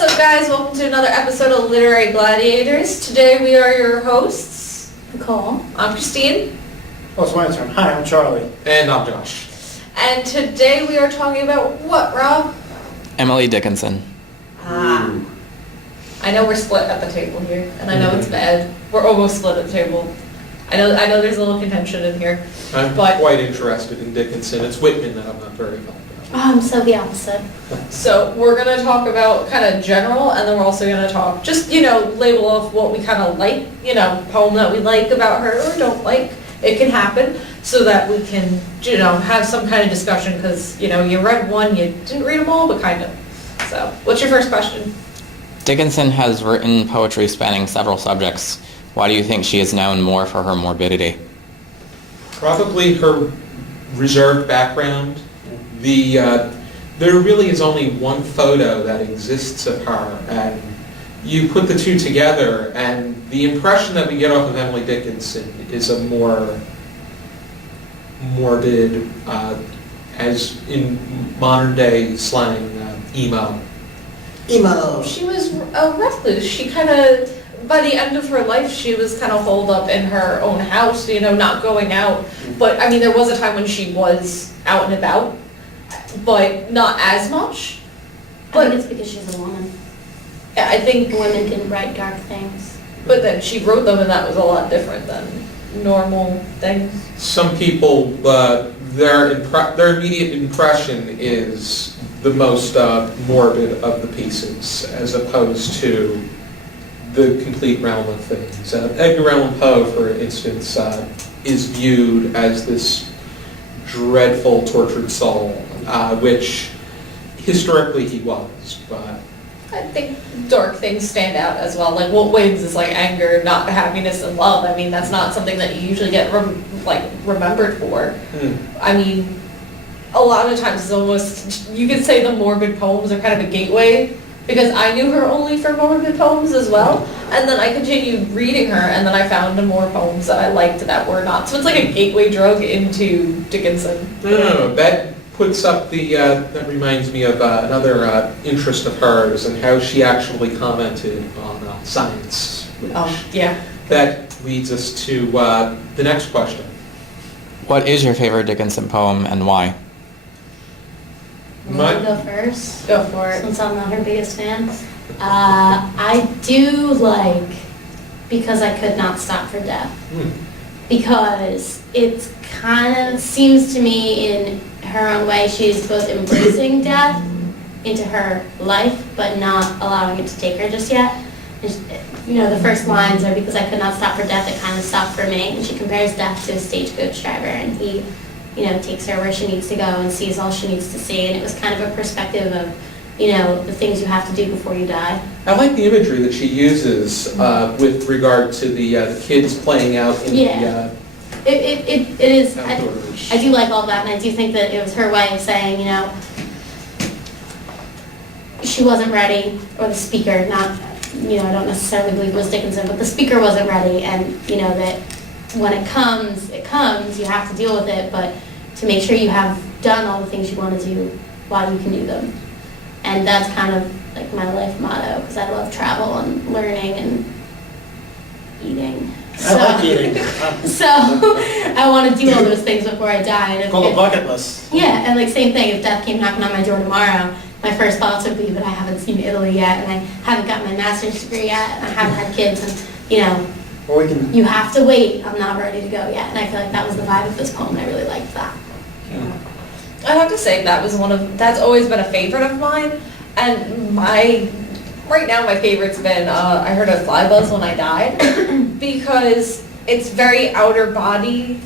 What's up, guys? Welcome to another episode of Literary Gladiators. Today we are your hosts. Nicole. I'm Christine. Oh, it's my turn. Hi, I'm Charlie. And I'm Josh. And today we are talking about what, Rob? Emily Dickinson. I know we're split at the table here, and I know it's bad. We're almost split at the table. I know there's a little contention in here. I'm quite interested in Dickinson. It's Whitman that I'm not very fond of. Oh, I'm so the opposite. So we're going to talk about kind of general, and then we're also going to talk, just, label off what we kind of like, poem that we like about her or don't like. It can happen, so that we can, have some kind of discussion, because, you read one, you didn't read them all, but kind of. So, what's your first question? Dickinson has written poetry spanning several subjects. Why do you think she is known more for her morbidity? Probably her reserved background. There really is only one photo that exists of her, and you put the two together, and the impression that we get off of Emily Dickinson is a more morbid, as in modern day slang, emo. She was a recluse. She kind of, by the end of her life, she was kind of holed up in her own house, not going out. But, there was a time when she was out and about, but not as much. But I think it's because she's a woman. Yeah, I think women can write dark things. But then she wrote them, and that was a lot different than normal things. Some people, their immediate impression is the most morbid of the pieces, as opposed to the complete realm of things. Edgar Allan Poe, for instance, is viewed as this dreadful, tortured soul, which historically he was, but I think dark things stand out as well. Like, what wins is like anger, not happiness, and love. That's not something that you usually get remembered for. A lot of times it's almost, you could say the morbid poems are kind of a gateway, because I knew her only for morbid poems as well, and then I continued reading her, and then I found more poems that I liked that were not. So it's like a gateway drug into Dickinson. No, that puts up that reminds me of another interest of hers, and how she actually commented on science. That leads us to the next question. What is your favorite Dickinson poem and why? Want to go first? Go for it. Since I'm not her biggest fan. I do like Because I Could Not Stop for Death. Because it kind of seems to me, in her own way, she's both embracing death into her life, but not allowing it to take her just yet. The first lines are, because I could not stop for death, it kind of stopped for me. And she compares death to a stagecoach driver, and he takes her where she needs to go and sees all she needs to see. And it was kind of a perspective of, the things you have to do before you die. I like the imagery that she uses with regard to the kids playing out in the It is. outdoors. I do like all that, and I do think that it was her way of saying, she wasn't ready, or the speaker, not, I don't necessarily believe it was Dickinson, but the speaker wasn't ready, and, that when it comes, you have to deal with it, but to make sure you have done all the things you want to do while you can do them. And that's kind of like my life motto, because I love travel and learning and eating. I like eating. So I want to do all those things before I die. And Call a bucket list. Yeah, and same thing, if death came knocking on my door tomorrow, my first thoughts would be, but I haven't seen Italy yet, and I haven't got my master's degree yet, and I haven't had kids, and you have to wait, I'm not ready to go yet. And I feel like that was the vibe of this poem. I really liked that. I have to say that's always been a favorite of mine, and right now my favorite's been I Heard a Fly Buzz When I Died, because it's very outer body,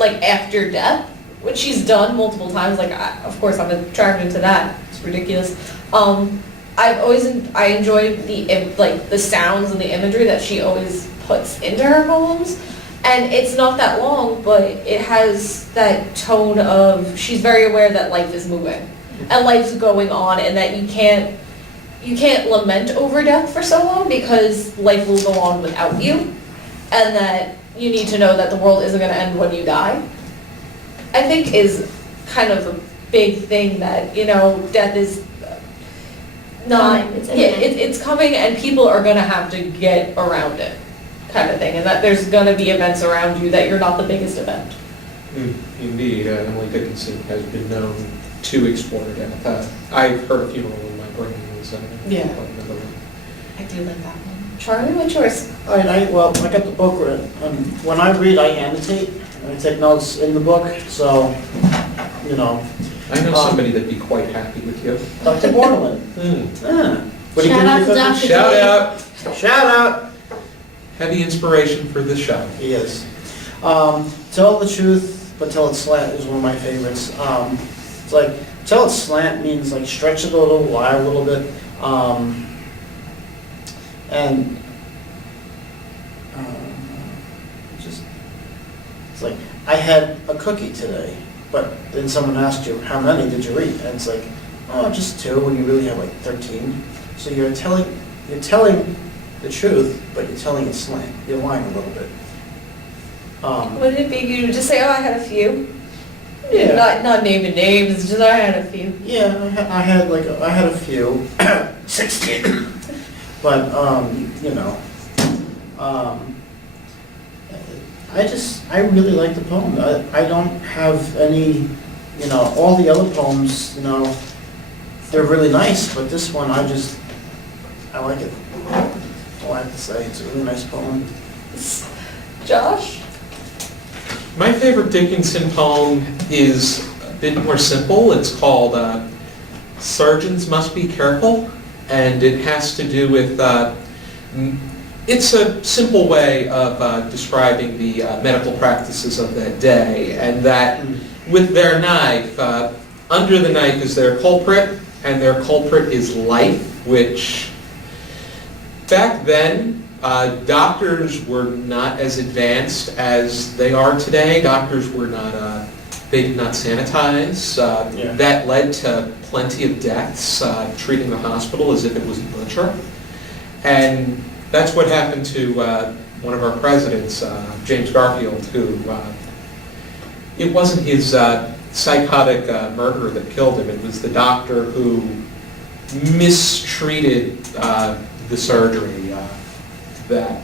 after death, which she's done multiple times. Of course I'm attracted to that. It's ridiculous. I enjoyed the sounds and the imagery that she always puts into her poems. And it's not that long, but it has that tone of, she's very aware that life is moving and life's going on, and that you can't lament over death for so long, because life will go on without you, and that you need to know that the world isn't going to end when you die. I think is kind of a big thing, that, death is not, Coming, it's yeah, imminent. it's coming and people are gonna have to get around it, kind of thing. And that there's gonna be events around you that you're not the biggest event. Indeed, Emily Dickinson has been known to explore death. I've heard a funeral in my brain was Yeah. another one. I do like that one. Charlie, what's yours? All right, I got the book written. When I read, I annotate, and I take notes in the book, so, you know. I know somebody that'd be quite happy with you. Dr. Bordelin. Hmm. What do you Shout out give to me? Dr. Shout out. Shout out. Heavy inspiration for this show. He is. Tell the truth, but tell it slant is one of my favorites. It's like, tell it slant means like stretch it a little, lie a little bit. And just, it's like, I had a cookie today, but then someone asked you, how many did you eat? And it's like, oh, just 2, when you really have like 13. So you're telling the truth, but you're telling it slant. You're lying a little bit. Would it be you just say, oh, I had a few? Yeah. Not naming names, just I had a few. Yeah, I had a few, 16. But you know, I really like the poem. I don't have any, you know, all the other poems, you know, they're really nice, but this one I like it. That's all I have to say. It's a really nice poem. Josh? My favorite Dickinson poem is a bit more simple. It's called Surgeons Must Be Careful, and it has to do with, it's a simple way of describing the medical practices of that day, and that with their knife, under the knife is their culprit, and their culprit is life, which back then, doctors were not as advanced as they are today. Doctors were not, they did not sanitize. Yeah. That led to plenty of deaths, treating the hospital as if it was a butcher. And that's what happened to one of our presidents, James Garfield, who, it wasn't his psychotic murderer that killed him. It was the doctor who mistreated the surgery that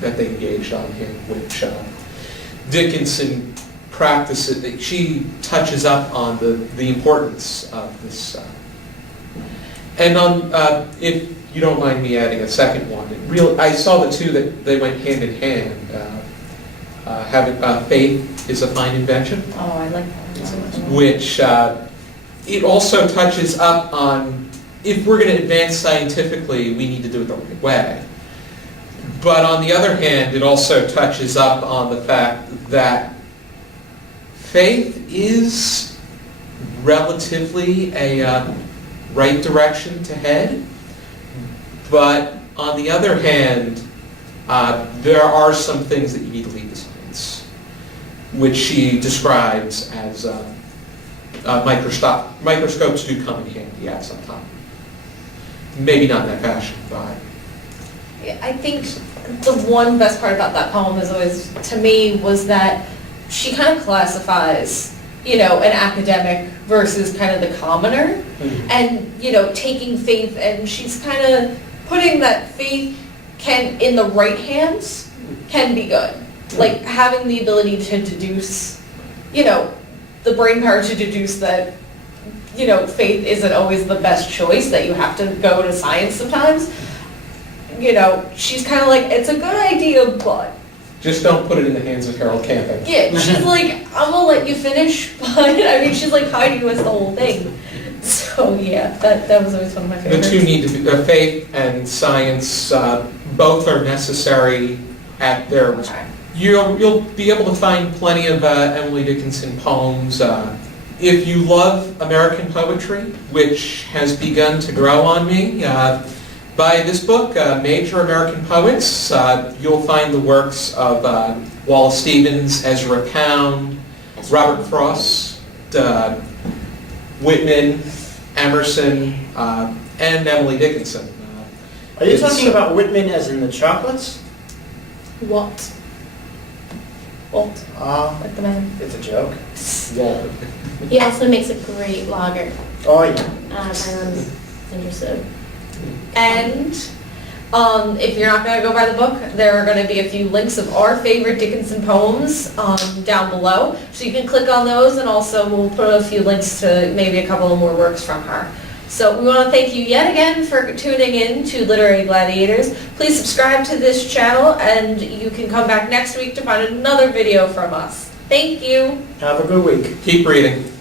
they engaged on him, which Dickinson practices. She touches up on the importance of this. And on, if you don't mind me adding a second one, I saw the two that they went hand in hand. Having faith is a fine invention. Oh, I like that so much. Which it also touches up on, if we're going to advance scientifically, we need to do it the right way. But on the other hand, it also touches up on the fact that faith is relatively a right direction to head. But on the other hand, there are some things that you need to leave to science, which she describes as microscopes do come in handy at some time. Maybe not in that fashion, but... Yeah, I think the one best part about that poem is always, to me, was that she kind of classifies, you know, an academic versus kind of the commoner. Mhm. And, you know, taking faith, and she's kind of putting that faith in the right hands can be good. Like having the ability to deduce, you know, the brain power to deduce that, you know, faith isn't always the best choice, that you have to go to science sometimes. You know, she's kind of like, it's a good idea, but... Just don't put it in the hands of Harold Camping. Yeah, she's like, I'm gonna let you finish, but, I mean, she's like hiding you as the whole thing. So, yeah, that was always one of my The favorites. two need to be, faith and science, both are necessary at their... Okay. You'll be able to find plenty of Emily Dickinson poems. If you love American poetry, which has begun to grow on me, buy this book, Major American Poets. You'll find the works of Wallace Stevens, Ezra Pound, Robert Frost, Whitman, Emerson, and Emily Dickinson. Are you talking about Whitman as in the chocolates? What? Walt, like the man. It's a joke. Walt. He also makes a great blogger, Oh, yeah. if anyone's interested. And if you're not going to go by the book, there are going to be a few links of our favorite Dickinson poems down below. So you can click on those, and also we'll put a few links to maybe a couple of more works from her. So we want to thank you yet again for tuning in to Literary Gladiators. Please subscribe to this channel, and you can come back next week to find another video from us. Thank you. Have a good week. Keep reading.